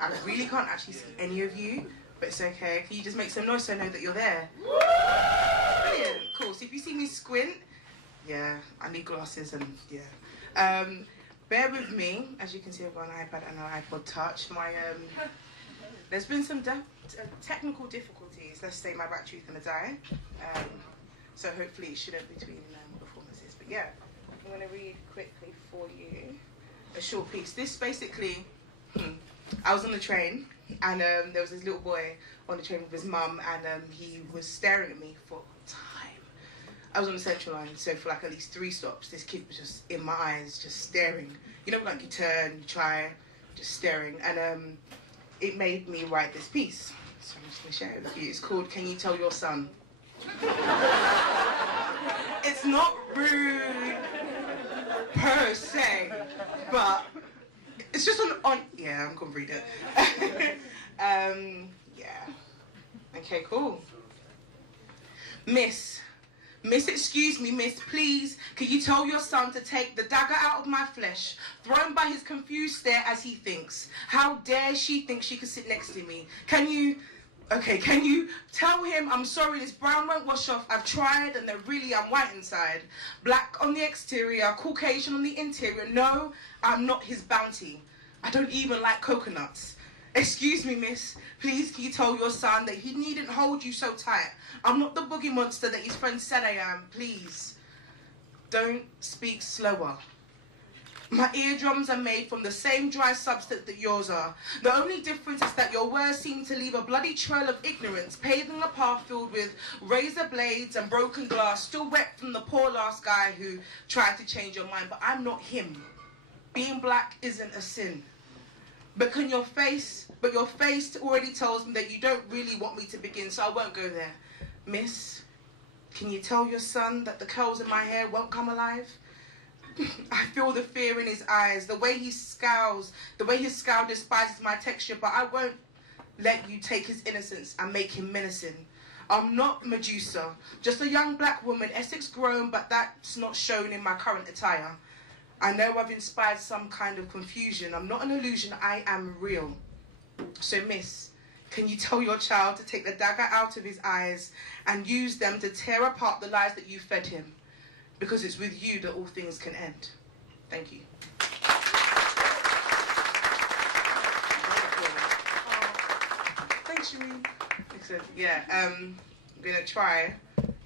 I really can't actually see any of you, but it's okay. Can you just make some noise so I know that you're there? Brilliant, cool. So if you see me squint, yeah, I need glasses and yeah. Bear with me. As you can see, I've got an iPad and an iPod Touch. There's been some technical difficulties. Let's say my battery's gonna die. So hopefully it shouldn't between performances. But yeah, I'm gonna read quickly for you a short piece. This basically, I was on the train and there was this little boy on the train with his mum and he was staring at me for time. I was on the Central Line, so for like at least 3 stops, this kid was just in my eyes, just staring. You know, like you turn, you try, just staring. And it made me write this piece. So I'm just gonna share it with you. It's called "Can You Tell Your Son?" It's not rude per se, but it's just on yeah, I'm gonna read it. Yeah. Okay, cool. Miss, excuse me, miss, please, can you tell your son to take the dagger out of my flesh, thrown by his confused stare as he thinks? How dare she think she could sit next to me? Can you tell him I'm sorry, this brown won't wash off, I've tried and that really I'm white inside. Black on the exterior, Caucasian on the interior, no, I'm not his bounty. I don't even like coconuts. Excuse me, miss, please can you tell your son that he needn't hold you so tight? I'm not the boogie monster that his friends said I am, please. Don't speak slower. My eardrums are made from the same dry substance that yours are. The only difference is that your words seem to leave a bloody trail of ignorance, paving a path filled with razor blades and broken glass, still wet from the poor last guy who tried to change your mind. But I'm not him. Being black isn't a sin. But your face already tells me that you don't really want me to begin, so I won't go there. Miss, can you tell your son that the curls in my hair won't come alive? I feel the fear in his eyes, the way his scowl despises my texture, but I won't let you take his innocence and make him menacing. I'm not Medusa, just a young black woman, Essex grown, but that's not shown in my current attire. I know I've inspired some kind of confusion. I'm not an illusion, I am real. So miss, can you tell your child to take the dagger out of his eyes and use them to tear apart the lies that you fed him? Because it's with you that all things can end. Thank you. Thanks, Shireen. Excellent. Yeah, I'm gonna try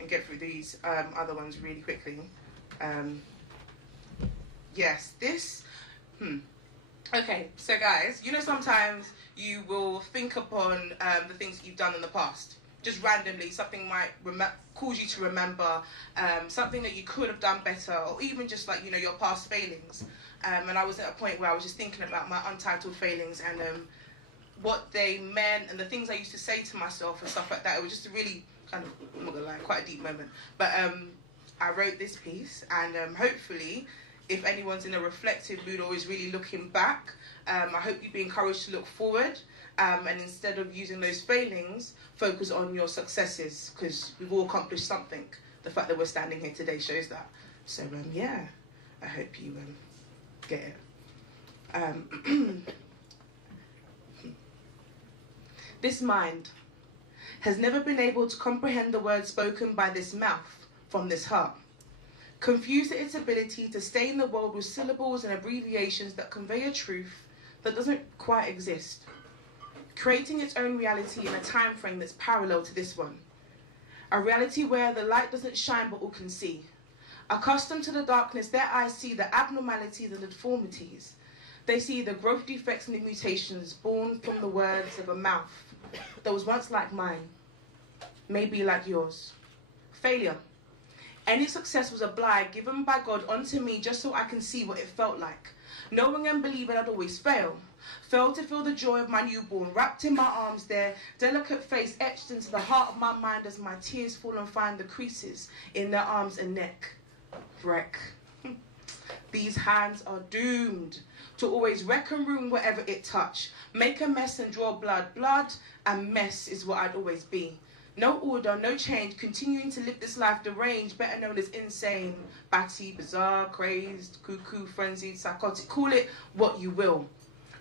and get through these other ones really quickly. Yes, this, Okay, so guys, you know sometimes you will think upon the things that you've done in the past. Just randomly, something might cause you to remember something that you could have done better, or even just like, you know, your past failings. And I was at a point where I was just thinking about my untitled failings and what they meant and the things I used to say to myself and stuff like that. It was just a really kind of, I'm not gonna lie, quite a deep moment. But I wrote this piece and hopefully, if anyone's in a reflective mood or is really looking back, I hope you'd be encouraged to look forward and instead of using those failings, focus on your successes, because we've all accomplished something. The fact that we're standing here today shows that. So yeah, I hope you get it. This mind has never been able to comprehend the words spoken by this mouth from this heart. Confused at its ability to stain the world with syllables and abbreviations that convey a truth that doesn't quite exist, creating its own reality in a time frame that's parallel to this one. A reality where the light doesn't shine but all can see. Accustomed to the darkness, their eyes see the abnormalities and the deformities. They see the growth defects and the mutations born from the words of a mouth that was once like mine, maybe like yours. Failure. Any success was a blight given by God onto me just so I can see what it felt like. Knowing and believing I'd always fail. Failed to feel the joy of my newborn, wrapped in my arms, their delicate face etched into the heart of my mind as my tears fall and find the creases in their arms and neck. Wreck. These hands are doomed to always wreck and ruin whatever it touch. Make a mess and draw blood. Blood and mess is what I'd always be. No order, no change, continuing to live this life deranged, better known as insane, batty, bizarre, crazed, cuckoo, frenzied, psychotic, call it what you will.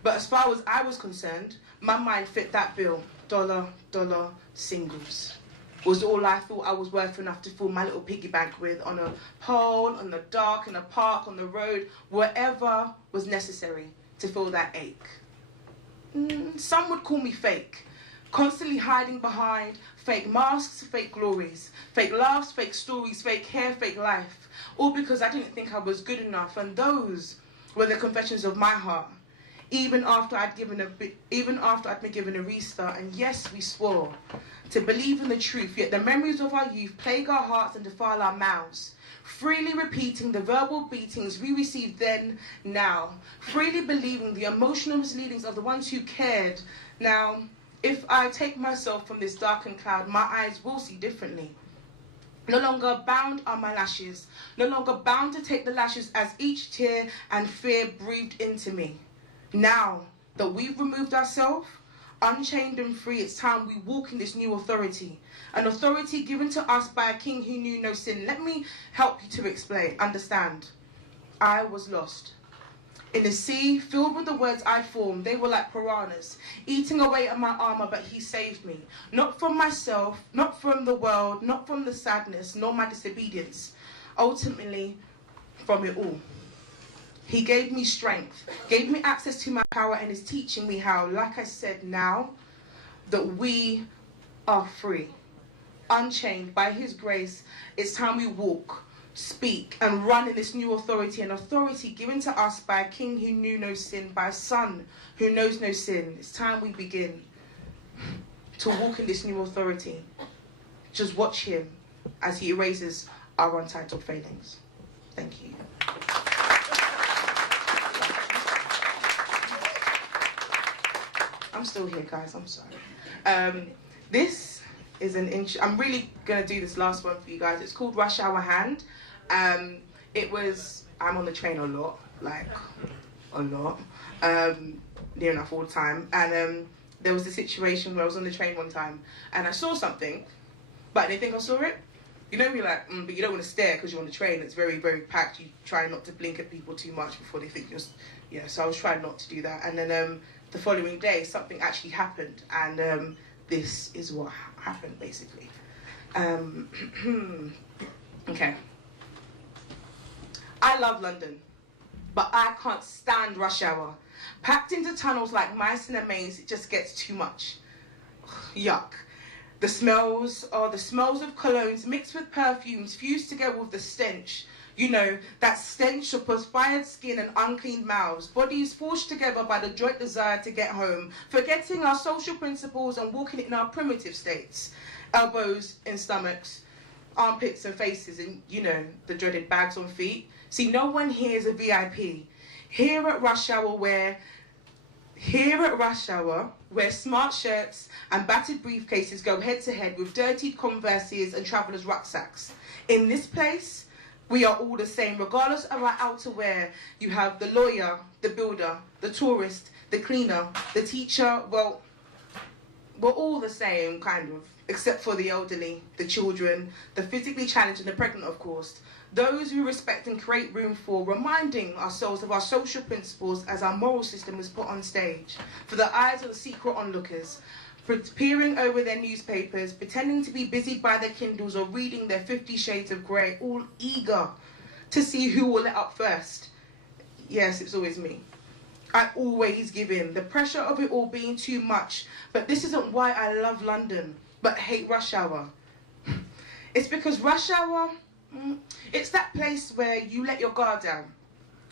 But as far as I was concerned, my mind fit that bill. Dollar, dollar, singles. Was all I thought I was worth enough to fill my little piggy bank with, on a pole, on the dark, in a park, on the road, wherever was necessary to fill that ache. Some would call me fake, constantly hiding behind fake masks, fake glories, fake laughs, fake stories, fake hair, fake life, all because I didn't think I was good enough, and those were the confessions of my heart. Even after I'd been given a restart, and yes, we swore to believe in the truth, yet the memories of our youth plague our hearts and defile our mouths, freely repeating the verbal beatings we received then, now, freely believing the emotional misleadings of the ones who cared. Now, if I take myself from this darkened cloud, my eyes will see differently. No longer bound are my lashes, no longer bound to take the lashes as each tear and fear breathed into me. Now that we've removed ourselves, unchained and free, it's time we walk in this new authority. An authority given to us by a king who knew no sin. Let me help you to understand. I was lost. In a sea filled with the words I formed, they were like piranhas, eating away at my armor, but he saved me. Not from myself, not from the world, not from the sadness, nor my disobedience. Ultimately, from it all. He gave me strength, gave me access to my power, and is teaching me how, like I said, now that we are free, unchained by his grace, it's time we walk, speak, and run in this new authority, an authority given to us by a king who knew no sin, by a son who knows no sin. It's time we begin to walk in this new authority. Just watch him as he erases our untitled failings. Thank you. I'm still here, guys. I'm sorry. This is I'm really gonna do this last one for you guys. It's called Rush Hour Hand. I'm on the train a lot, near enough all the time. And there was a situation where I was on the train one time and I saw something, but I didn't think I saw it. You know, you're like, but you don't want to stare because you're on the train. It's very, very packed. You try not to blink at people too much before they think you're. So I was trying not to do that. And then the following day, something actually happened, and this is what happened, basically. Okay. I love London, but I can't stand rush hour. Packed into tunnels like mice in a maze, it just gets too much. Yuck. The smells of colognes mixed with perfumes fused together with the stench. You know, that stench of perspired skin and unclean mouths, bodies forged together by the joint desire to get home, forgetting our social principles and walking in our primitive states. Elbows in stomachs, armpits and faces, and, you know, the dreaded bags on feet. See, no one here is a VIP. Here at rush hour, where smart shirts and battered briefcases go head to head with dirtied Converses and travellers' rucksacks. In this place, we are all the same, regardless of our outerwear. You have the lawyer, the builder, the tourist, the cleaner, the teacher. Well, we're all the same, kind of, except for the elderly, the children, the physically challenged, and the pregnant, of course. Those we respect and create room for, reminding ourselves of our social principles as our moral system is put on stage, for the eyes of the secret onlookers, peering over their newspapers, pretending to be busy by their Kindles or reading their 50 Shades of Grey, all eager to see who will let up first. Yes, it's always me. I always give in, the pressure of it all being too much. But this isn't why I love London, but hate rush hour. It's because rush hour, it's that place where you let your guard down.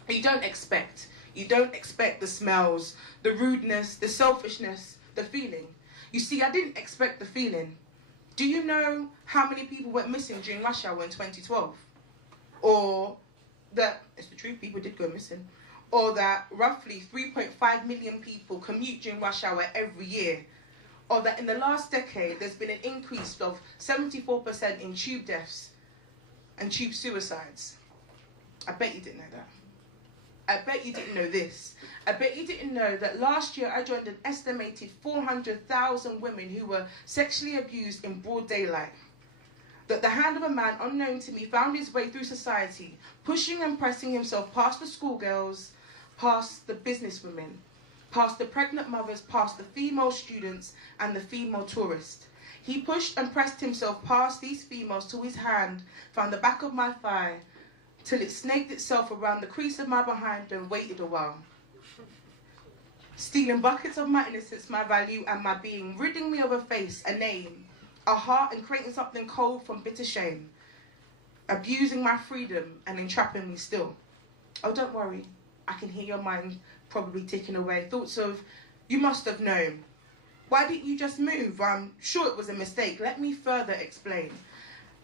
You don't expect the smells, the rudeness, the selfishness, the feeling. You see, I didn't expect the feeling. Do you know how many people went missing during rush hour in 2012? Or that, it's the truth, people did go missing. Or that roughly 3.5 million people commute during rush hour every year. Or that in the last decade, there's been an increase of 74% in tube deaths and tube suicides. I bet you didn't know that. I bet you didn't know this. I bet you didn't know that last year I joined an estimated 400,000 women who were sexually abused in broad daylight. That the hand of a man unknown to me found his way through society, pushing and pressing himself past the schoolgirls, past the businesswomen, past the pregnant mothers, past the female students and the female tourists. He pushed and pressed himself past these females till his hand found the back of my thigh, till it snaked itself around the crease of my behind and waited a while. Stealing buckets of my innocence, my value and my being, ridding me of a face, a name, a heart, and creating something cold from bitter shame, abusing my freedom and entrapping me still. Oh, don't worry, I can hear your mind probably ticking away. Thoughts of, you must have known. Why didn't you just move? I'm sure it was a mistake. Let me further explain.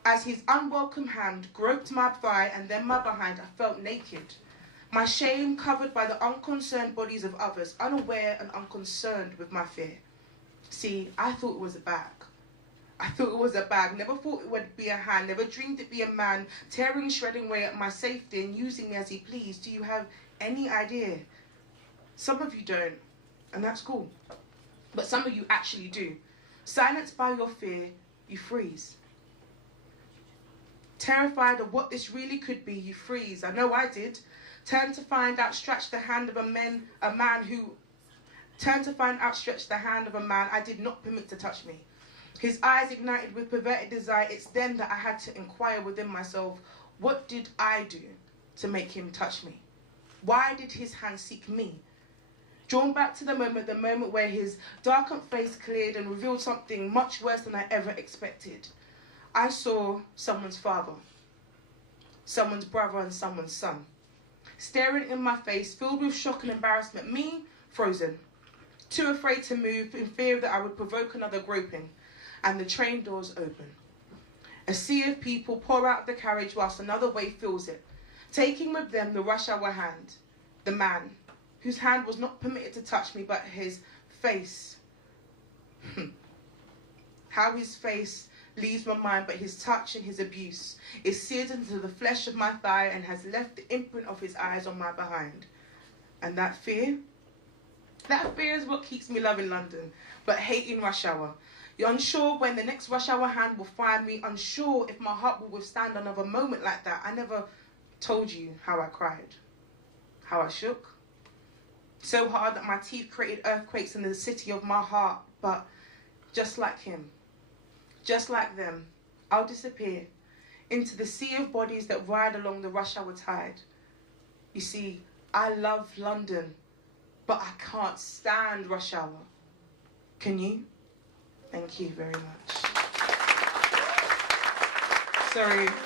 As his unwelcome hand groped my thigh and then my behind, I felt naked. My shame covered by the unconcerned bodies of others, unaware and unconcerned with my fear. See, I thought it was a bag. I thought it was a bag, never thought it would be a hand, never dreamed it'd be a man, tearing, shredding away at my safety and using me as he pleased. Do you have any idea? Some of you don't, and that's cool. But some of you actually do. Silenced by your fear, you freeze. Terrified of what this really could be, you freeze. I know I did. Turned to find outstretched the hand of a man I did not permit to touch me. His eyes ignited with perverted desire. It's then that I had to inquire within myself, what did I do to make him touch me? Why did his hand seek me? Drawn back to the moment where his darkened face cleared and revealed something much worse than I ever expected. I saw someone's father, someone's brother and someone's son, staring in my face, filled with shock and embarrassment, me frozen, too afraid to move in fear that I would provoke another groping, and the train doors open. A sea of people pour out of the carriage whilst another wave fills it, taking with them the rush hour hand, the man, whose hand was not permitted to touch me, but his face. How his face leaves my mind, but his touch and his abuse is seared into the flesh of my thigh and has left the imprint of his eyes on my behind. And that fear is what keeps me loving London, but hating rush hour. You're unsure when the next rush hour hand will find me, unsure if my heart will withstand another moment like that. I never told you how I cried, how I shook. So hard that my teeth created earthquakes in the city of my heart, but just like him, just like them, I'll disappear into the sea of bodies that ride along the rush hour tide. You see, I love London, but I can't stand rush hour. Can you? Thank you very much. Sorry.